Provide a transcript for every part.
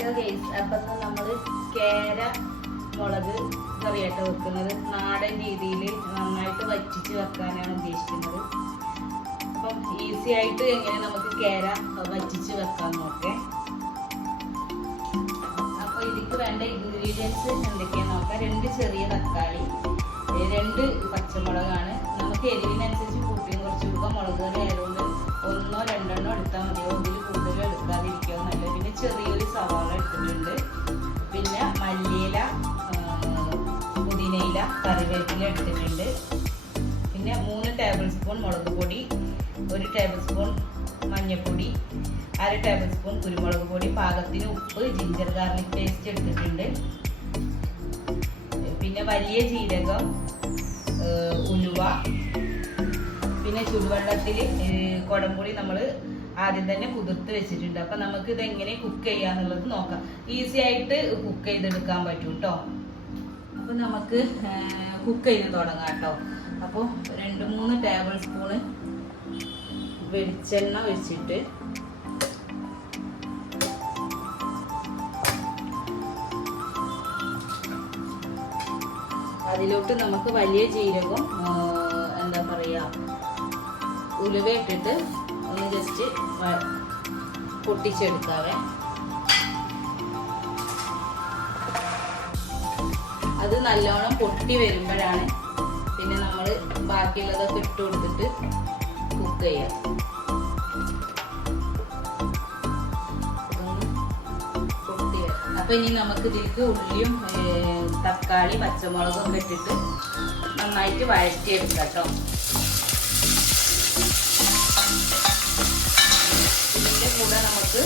Hello guys, അപ്പം നമ്മൾ കേര മുളക് കറിയായിട്ട് വെക്കുന്നത് നാടൻ രീതിയിൽ നന്നായിട്ട് വറ്റിച്ച് വെക്കാനാണ് ഉദ്ദേശിക്കുന്നത്. അപ്പം ഈസി ആയിട്ട് എങ്ങനെ നമുക്ക് കേര വറ്റിച്ച് വെക്കാൻ നോക്കേ. അപ്പോൾ ഇതിക്ക് വേണ്ട ഇൻഗ്രീഡിയൻസ് എന്തൊക്കെയാണെന്ന് നോക്കാം. 2 ചെറിയ തക്കാളി, 2 പച്ചമുളകാണ്. നമുക്ക് എരിവിനനുസരിച്ച് കൂട്ടിയും കുറച്ച് കൊടുക്കാം. മുളക് കറി ആയതുകൊണ്ട് 1 2 എടുത്താൽ മതിയോ, ഇതിൽ കൂടുതൽ എടുക്കാതിരിക്കുക നല്ലത്. പിന്നെ ചെറിയൊരു സവാള എടുത്തിട്ടുണ്ട്. പിന്നെ മല്ലിയില, പുതിനയില, കറിവേപ്പില എടുത്തിട്ടുണ്ട്. പിന്നെ 3 ടേബിൾ സ്പൂൺ മുളക് പൊടി, 1 ടേബിൾ സ്പൂൺ മഞ്ഞൾപ്പൊടി, 1/2 ടേബിൾ സ്പൂൺ കുരുമുളക് പൊടി, പാകത്തിന് ഉപ്പ്, ജിഞ്ചർ ഗാർലിക് പേസ്റ്റ് എടുത്തിട്ടുണ്ട്. പിന്നെ വലിയ ജീരകം, ഉലുവ, പിന്നെ ചുടുവെള്ളത്തിൽ കുടംപുളി നമ്മൾ ആദ്യം തന്നെ കുതിർത്ത് വെച്ചിട്ടുണ്ട്. അപ്പം നമുക്ക് ഇത് എങ്ങനെ കുക്ക് ചെയ്യാന്നുള്ളത് നോക്കാം. ഈസി ആയിട്ട് കുക്ക് ചെയ്തെടുക്കാൻ പറ്റും കേട്ടോ. അപ്പം നമുക്ക് കുക്ക് ചെയ്ത് തുടങ്ങാം കേട്ടോ. അപ്പോൾ 2-3 ടേബിൾ സ്പൂണ് വെളിച്ചെണ്ണ ഒഴിച്ചിട്ട് അതിലോട്ട് നമുക്ക് വലിയ ജീരകം, എന്താ പറയുക, ഉലുവ ഇട്ടിട്ട് ഒന്ന് ജസ്റ്റ് പൊട്ടിച്ചെടുക്കാവേ. അത് നല്ലോണം പൊട്ടി വരുമ്പോഴാണ് പിന്നെ നമ്മൾ ബാക്കിയുള്ളതൊക്കെ ഇട്ട് കൊടുത്തിട്ട് കുക്ക് ചെയ്യാം. പൊട്ടി വരാം. അപ്പൊ ഇനി നമുക്ക് ഇതിലേക്ക് ഉള്ളിയും തക്കാളി പച്ചമുളകും ഒക്കെ ഇട്ടിട്ട് നന്നായിട്ട് വഴറ്റിയെടുക്കാം കേട്ടോ. ഇതിൻ്റെ കൂടെ നമുക്ക്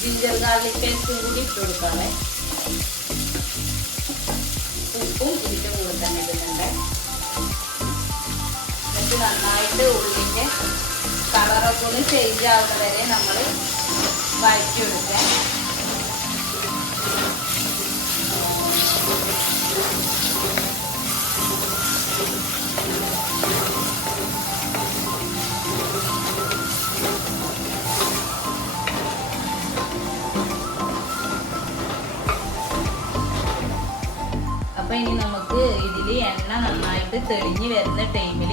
ജിഞ്ചർ ഗാർലിക് പേസ്റ്റും കൂടി ഇട്ട് കൊടുക്കാമേ. ഉപ്പും ഇതിൻ്റെ കൂടെ തന്നെ ഇടുന്നുണ്ട്. എന്നിട്ട് നന്നായിട്ട് ഉള്ളിൻ്റെ കളറൊക്കെ ഒന്ന് ചേഞ്ച് ആവുന്ന വരെ നമ്മൾ വഴറ്റിയെടുക്കാം. അപ്പം ഇനി നമുക്ക് ഇതിൽ എണ്ണ നന്നായിട്ട് തെളിഞ്ഞ് വരുന്ന ടൈമിൽ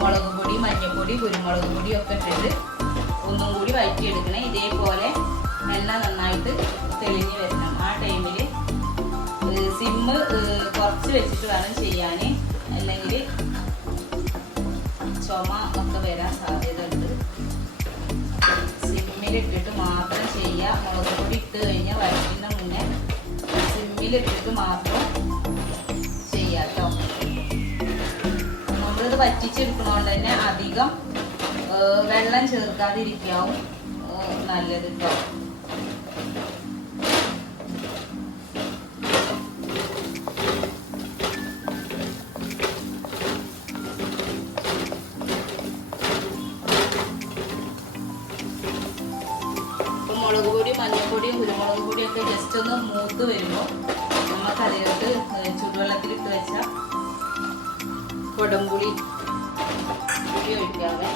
മുളക് പൊടി, മഞ്ഞൾപ്പൊടി, കുരുമുളക് പൊടി ഒക്കെ ഇട്ടിട്ട് ഒന്നും കൂടി വഴറ്റിയെടുക്കണേ. ഇതേപോലെ എണ്ണ നന്നായിട്ട് തെളിഞ്ഞ് വരണം. ആ ടൈമിൽ സിമ്മ് കുറച്ച് വെച്ചിട്ട് വേണം ചെയ്യാൻ, അല്ലെങ്കിൽ ചുമ ഒക്കെ വരാൻ സാധ്യത ഉണ്ട്. സിമ്മിലിട്ടിട്ട് മാത്രം ചെയ്യുക. മുളക് പൊടി ഇട്ട് കഴിഞ്ഞാൽ വഴറ്റുന്ന മുന്നേ സിമ്മിലിട്ടിട്ട് മാത്രം ചെയ്യാം കേട്ടോ. നമ്മളിത് വറ്റിച്ചെടുക്കണോണ്ട് തന്നെ അധികം വെള്ളം ചേർക്കാതിരിക്കാവും നല്ലത് കേട്ടോ. മുളക് പൊടി, മഞ്ഞൾപ്പൊടിയും കുരുമുളക് പൊടിയൊക്കെ ജസ്റ്റ് ഒന്ന് മൂത്ത് വരുമ്പോൾ നമുക്ക് അതിലോട്ട് ചുടുവെള്ളത്തിലിട്ട് വെച്ച കൊടംപുളി ഒഴിക്കാതെ.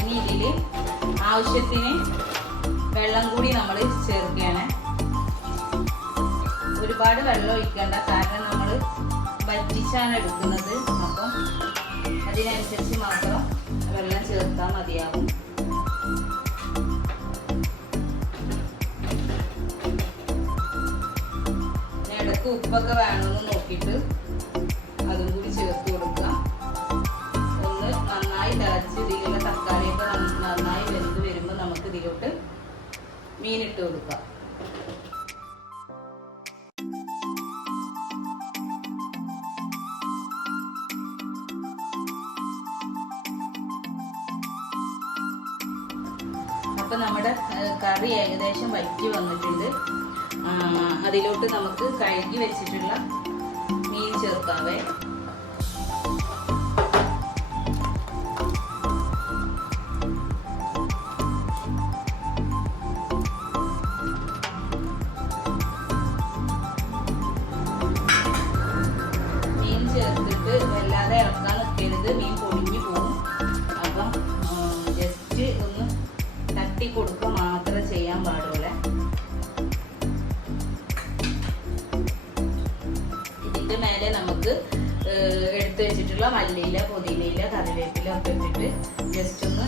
ഇനി ഇതിൽ ആവശ്യത്തിന് വെള്ളം കൂടി നമ്മൾ ചേർക്കുകയാണ്. ഒരുപാട് വെള്ളം ഒഴിക്കേണ്ട, കാരണം നമ്മൾ വറ്റിച്ചാണ് എടുക്കുന്നത്. അപ്പം അതിനനുസരിച്ച് മാത്രം വെള്ളം ചേർത്താൽ മതിയാവും. ഇടയ്ക്ക് ഉപ്പൊക്കെ വേണമെന്ന് നോക്കിയിട്ട് അതും കൂടി ചേർത്ത് കൊടുക്കുക. ഒന്ന് നന്നായി തിളച്ച് ഇതിലുള്ള തക്കാളിയൊക്കെ നന്നായി വെന്ത് വരുമ്പോൾ നമുക്ക് ഇതിലോട്ട് മീനിട്ട് കൊടുക്കാം. അപ്പം നമ്മുടെ കറി ഏകദേശം വറ്റി വന്നിട്ടുണ്ട്. അതിലോട്ട് നമുക്ക് കഴുകി വെച്ചിട്ടുള്ള മീൻ ചേർക്കാവേ. ഇതിന്റെ മേലെ നമുക്ക് എടുത്തു വെച്ചിട്ടുള്ള മല്ലിയില, പുതിനയില, കറിവേപ്പില ഒക്കെ ഇട്ടിട്ട് ജസ്റ്റ് ഒന്ന്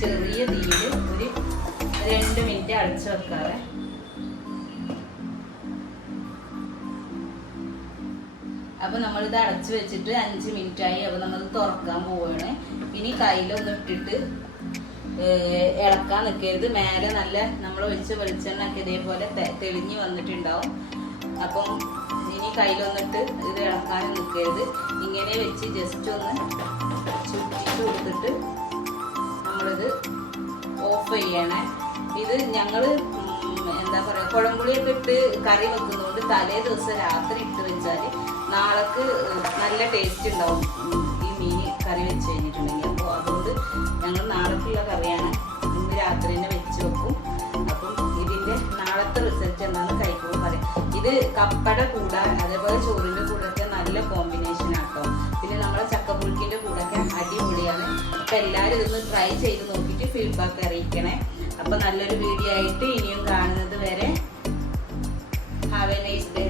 ചെറിയ തീയിൽ ഒരു 2 മിനിറ്റ് അടച്ചു വെക്കാതെ. അപ്പൊ നമ്മളിത് അടച്ചു വെച്ചിട്ട് 5 മിനിറ്റ് ആയി. അപ്പൊ നമ്മൾ തുറക്കാൻ പോവുകയാണ്. ഇനി കയ്യിലൊന്ന് ഇട്ടിട്ട് ഇളക്കാൻ നിൽക്കരുത്. മേലെ നല്ല നമ്മൾ ഒഴിച്ച വെളിച്ചെണ്ണ ഒക്കെ ഇതേപോലെ തെളിഞ്ഞ് വന്നിട്ടുണ്ടാവും. അപ്പം ഇനി കയ്യിലൊന്നിട്ട് ഇത് ഇളക്കാനും നിൽക്കരുത്. ഇങ്ങനെ വെച്ച് ജസ്റ്റ് ഒന്ന് ചുറ്റിട്ട് കൊടുത്തിട്ട് നമ്മളിത് ഓഫ് ചെയ്യണേ. ഇത് ഞങ്ങള് എന്താ പറയാ, കുഴമ്പുളിയൊക്കെ ഇട്ട് കറി വെക്കുന്നതുകൊണ്ട് തലേ ദിവസം രാത്രി ഇട്ട് വെച്ചാൽ നാളേക്ക് നല്ല ടേസ്റ്റ് ഉണ്ടാവും ഈ മീൻ കറി വെച്ച് കഴിഞ്ഞിട്ടുണ്ടെങ്കിൽ. അപ്പോൾ അതുകൊണ്ട് ഞങ്ങൾ നാളേക്കുള്ള കറിയാണ് ഇന്ന് രാത്രി തന്നെ വെച്ച് വെക്കും. അപ്പം ഇതിന്റെ നാളത്തെ റിസൾട്ട് എന്താണെന്ന് കഴിക്കുമ്പോൾ പറയാം. ഇത് കപ്പട കൂടെ അതേപോലെ ചോറിന്റെ കൂടെ ഒക്കെ നല്ല കോമ്പിനേഷൻ ആട്ടോ. പിന്നെ നമ്മളെ ചക്കപ്പുഴുക്കിന്റെ കൂടെ ഒക്കെ അടിപൊളിയാണ്. അപ്പൊ എല്ലാവരും ഇതൊന്ന് ട്രൈ ചെയ്ത് നോക്കിയിട്ട് ഫീഡ്ബാക്ക് അറിയിക്കണേ. അപ്പൊ നല്ലൊരു വീഡിയോ ആയിട്ട് ഇനിയും കാണുന്നത് വരെ ഹാവ് എ നൈസ് ഡേ.